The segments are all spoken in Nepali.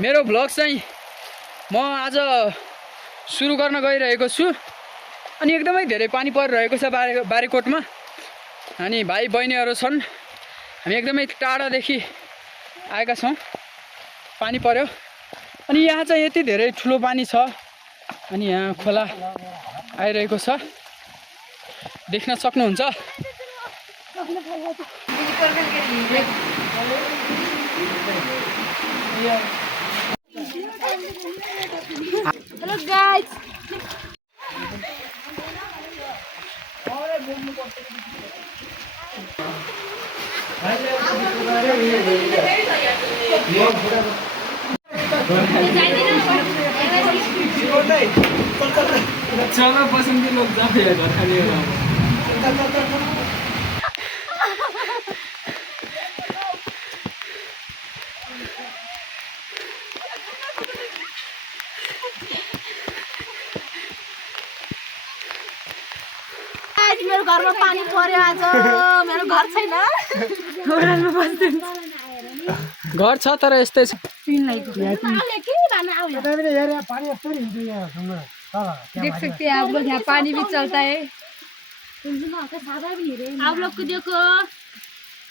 मेरो भ्लग चाहिँ म आज सुरु गर्न गइरहेको छु। अनि एकदमै धेरै पानी परिरहेको छ बारीकोटमा। अनि भाइ बहिनीहरू छन्। हामी एकदमै टाढादेखि आएका छौँ। पानी पर्यो अनि यहाँ चाहिँ यति धेरै ठुलो पानी छ। अनि यहाँ खोला आइरहेको छ, देख्न सक्नुहुन्छ। Hello guys. चलो पसंदी लोग जाते हैं घर खाने वाला। मेरो घरमा पानी पर्यो आज। मेरो घर छैन। ओरालमा बस्दैन। घर छ तर यस्तै छ। देख सकते हैं आप लोग, यहाँ पानी भी चलता है। आप लोग को देखो,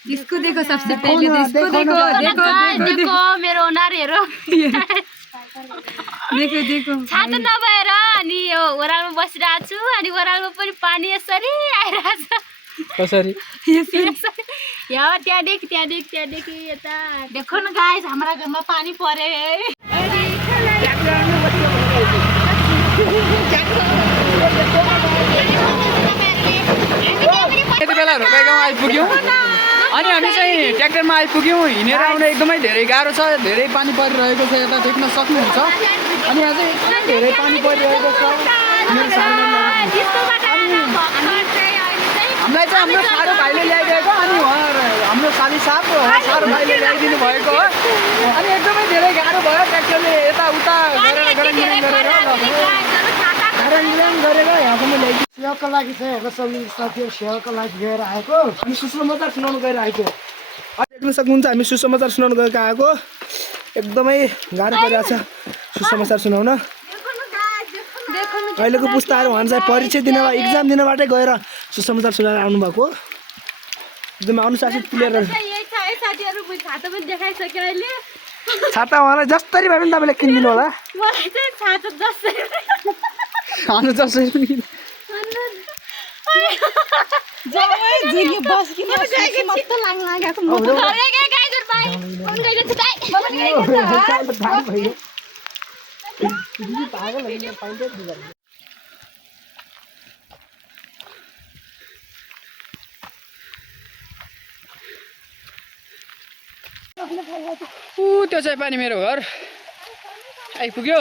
इसको देखो सबसे पहले तो इसको देखो। देखो देखो मेरो ओनार हेरो। देखो देखो छाता नभएर अनि यो ओरालमा बसिरहेको छु। अनि ओरालमा पनि पानी यसरी आइरहेछ। कसरी? यहाँ त्यहाँदेखि यता देखो न गाइस, हाम्रो घरमा पानी पर्यो है। यति बेला रोकाइ गाउँ आइपुग्यौँ। अनि हामी चाहिँ ट्र्याक्टरमा आइपुग्यौँ। हिँडेर आउन एकदमै धेरै गाह्रो छ, धेरै पानी परिरहेको छ। यता देख्न सक्नुहुन्छ। अनि यहाँ चाहिँ एकदमै धेरै पानी परिरहेको छ। हामीलाई चाहिँ हाम्रो सारो भाइले ल्याइदिएको। अनि हाम्रो साली साहब सारो भाइले ल्याइदिनु भएको हो। अनि एकदमै धेरै गाह्रो भयो। ट्र्याक्टरले यताउता गरेर यहाँसम्म ल्याइदिनु। सेवाको लागि चाहिँ हेर्न सक्नुहुन्छ साथीहरू, सेवाको लागि गएर आएको। हामी सुसमाचार सुनाउनु गएर आएको। देख्न सक्नुहुन्छ हामी सुसमाचार सुनाउनु गएको आएको। एकदमै गाह्रो परिरहेको छ सुसमाचार सुनाउन। अहिलेको पुस्ताहरू भन्छ परीक्षा दिन इक्जाम दिनबाटै गएर सुसमाचार सुनाएर आउनुभएको। एकदम अनुशासित प्लेयरहरू। छाता उहाँलाई जसरी भए पनि तपाईँले किनिदिनु होला। त्यो चाहिँ पानी मेरो घर आइपुग्यो।